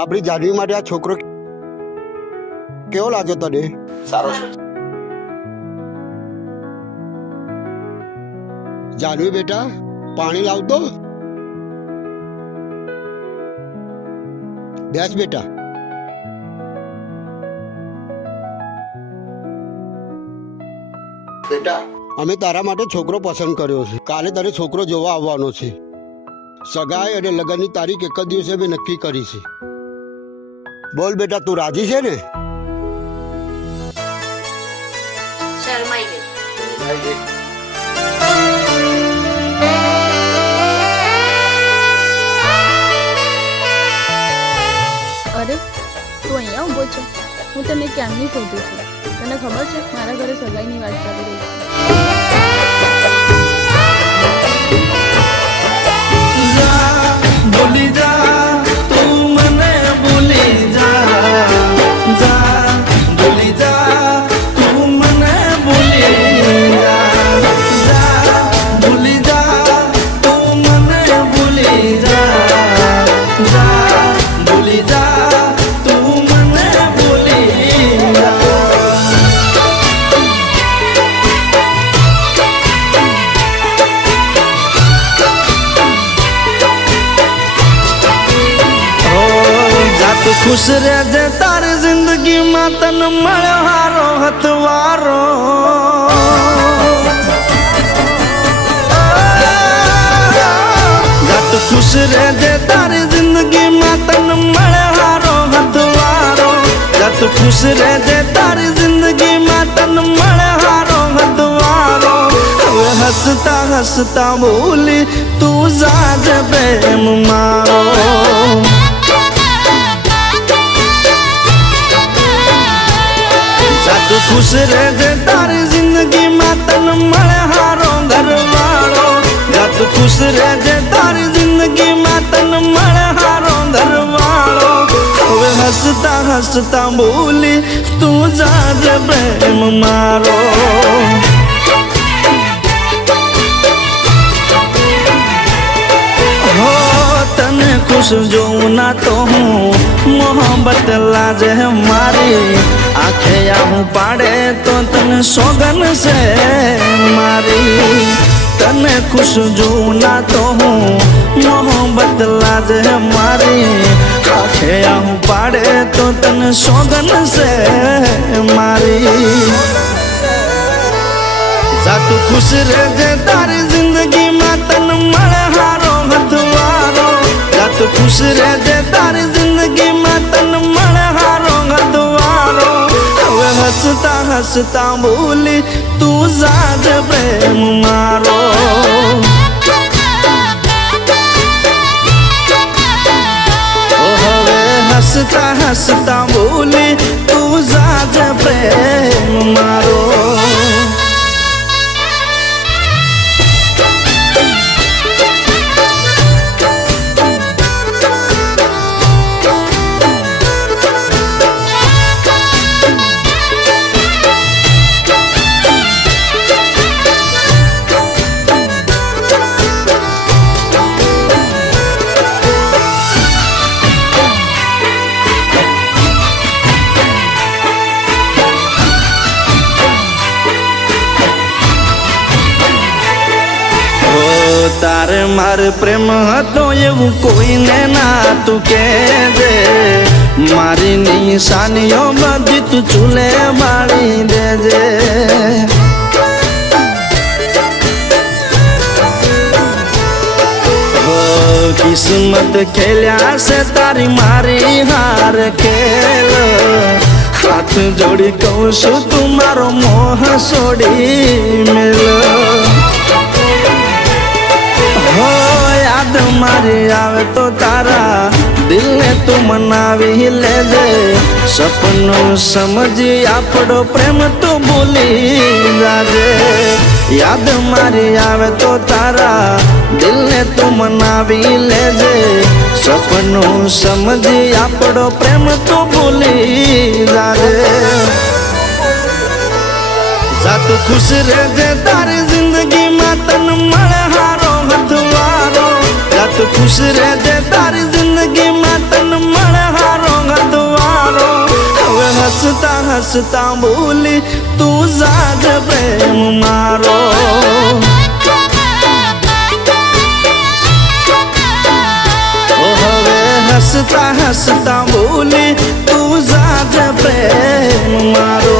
આપણી જાનવી માટે આ છોકરો કેવો લાગ્યો તને? સારો છે. જાનવી બેટા, પાણી લાવતો. બેસ બેટા. બેટા, અમે તારા માટે છોકરો પસંદ કર્યો છે. કાલે તારે છોકરો જોવા આવવાનો છે. સગાઈ અને લગ્નની તારીખ એક જ દિવસે મેં નક્કી કરી છે. બોલ બેટા, તું રાજી છે ને? શરમાઈ ગઈ. અરે તું અહીંયા ઊભો છે? હું તને ક્યારની શોધું છું. તને ખબર છે મારા ઘરે સગાઈની વાત ચાલી રહી છે. ભૂલી જા તું મને ભૂલી જા, ભૂલી જા તું મને ભૂલી જા, ભૂલી જા તું મને ભૂલી જા, ભૂલી જા તું મને ભૂલી જા. खुश रहजे तारी जिंदगी में तन मळे हारो हथवारो, जत खुश रहजे तारी जिंदगी में तन मळे हारो हथवारो, जत खुश रहजे तारी जिंदगी में तन मळे हारो हथवारो. હવે હસતા હસતા બોલી તું જાજ પ્રેમ મારો, तू खुश रहजे तारी जिंदगी में तन मळे हारो घरवाळो, तू खुश रहजे तारी जिंदगी में तन मळे हारो घरवाळो. હવે હસતા હસતા બોલી તું જાજ પ્રેમ મારો. हो तने खुश जोऊं ना तो हूँ मोहब्बत लाजे मारी, आखे आहूं पाड़े तो तने सोगन से मारी. तने खुश जोऊं ना तो हूँ मोहब्बत लाजे मारी, आखे आहूं पाड़े तो तने सोगन से मारी. तू खुश रहजे तारी जिंदगी में तन मळे हारो हथवारो, तू खुश रहजे तारी जिंदगी में तन मळे हारो हथवारो. હવે હસતા હસતા બોલી તું જાજ પ્રેમ મારો. હવે હસતા હસતા બોલી તું જાજ પ્રેમ મારો. તારે મારે પ્રેમ હતો એવું કોઈને ના તું કહેજે, મારી નિશાનીઓ બધી તું ચૂલે બાળી દેજે. કિસ્મત ખેલ્યા છે તારી મારી હાર ખેલ, હાથ જોડી કહું છું તું મારો મોહ છોડી મેલ. हो याद मारी आवे तो तारा दिल ने तू मनावी लेजे, सपनों समझी आपड़ो प्रेम तू भूली जाजे. याद मारी आवे तो तारा दिल ने तू मनावी लेजे, सपनों समझी आपड़ो प्रेम तू भूली जाजे. तू खुश रहजे तारी जिंदगी में तन मळे हारो ખુશ રહેજે તારી જિંદગીમાં તન મળે હારો હદવારો હવે હસતા હસતા બોલી તું જાજ પ્રેમ મારો હવે હસતા હસતા બોલી તું જાજ પ્રેમ મારો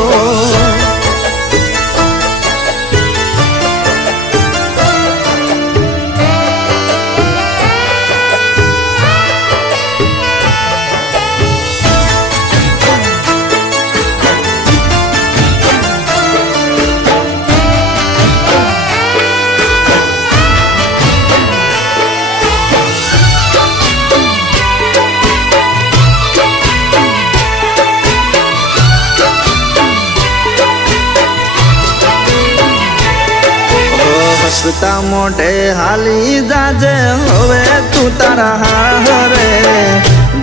હસતા મોઢે હાલી જાજે હવે તું તારા હારે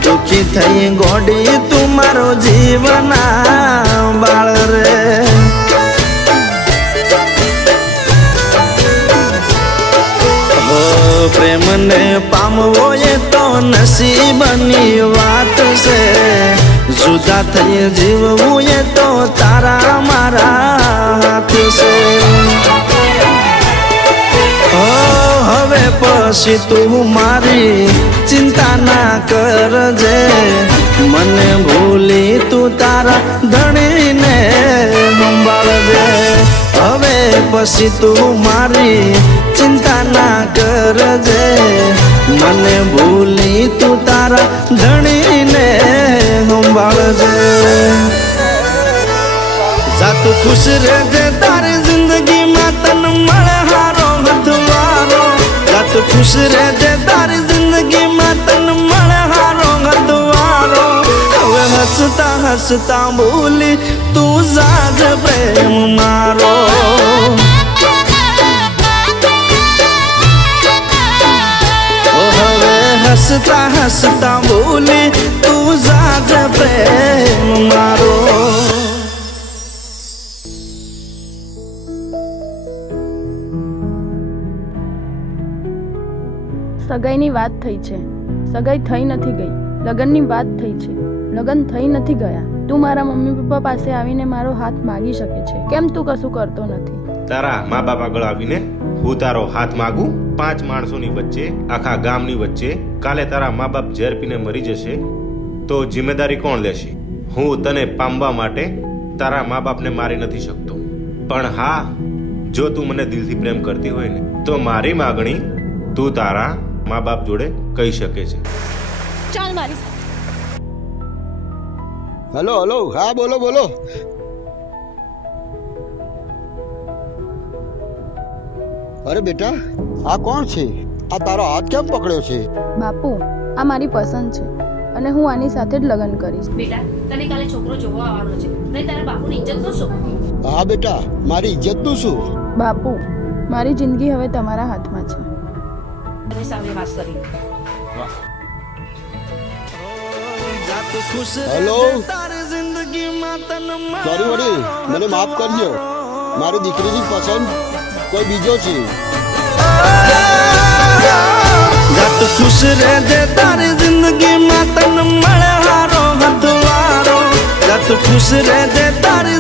દુખી થઈ ગોડી તું મારો જીવના બાળ રે પ્રેમને પામવો એ તો નસીબની વાત છે જુદા થઈ જીવવું એ તો તારા મારા હાથ છે હવે પછી તું મારી ચિંતા ના કરજે મને ભૂલી તું તારા ધણીને સંભાળજે હવે પછી તું મારી ચિંતા ના કરજે મને ભૂલી તું તારા ધણીને સંભાળજે જા તું ખુશ રહેજે તારી જિંદગીમાં તન મળે હારો હદવારો જા તું ખુશ રહેજે તારી જિંદગીમાં તન મળે હારો હદવારો હવે હસતા હસતા બોલી તું જાજ પ્રેમ મારો હવે હસતા હસતા બોલી તું જાજ પ્રેમ મારો સગાઈની વાત થઈ છે સગાઈ થઈ નથી ગઈ લગ્નની વાત થઈ છે લગ્ન થઈ નથી ગયા તું મારા મમ્મી પપ્પા પાસે આવીને મારો હાથ માગી શકે છે કેમ તું કશું કરતો નથી તારા મા બાપ આગળ આવીને હું તારો હાથ માગું 5 માણસોની વચ્ચે આખા ગામની વચ્ચે કાલે તારા મા બાપ ઝેર પીને મરી જશે તો જિમ્મેદારી કોણ લેશે હું તને પામવા માટે તારા મા બાપને મારી નથી શકતો પણ હા જો તું મને દિલથી પ્રેમ કરતી હોય ને તો મારી માગણી તું તારા મા બાપ જોડે કહી શકે છે ચાલ મારી હલો હલો હા બોલો બોલો અરે બેટા આ કોણ છે આ તારો હાથ કેમ પકડ્યો છે બાપુ આ મારી પસંદ છે અને હું આની સાથે જ લગ્ન કરીશ બેટા તને કાલે છોકરો જોવા આવવાનો છે નહીં તારા બાપુની ઇજ્જત નું શું હા બેટા મારી ઇજ્જતનું શું બાપુ મારી જિંદગી હવે તમારા હાથમાં છે તને સામે વાત કરી હેલો સોરી વડી મને માફ કરજો મારી દીકરીની પસંદ કોઈ બીજો છે જાત ખુશ રહેજે તારી જિંદગીમાં તન મળે હારો હદવારો જાત ખુશ રહેજે તારી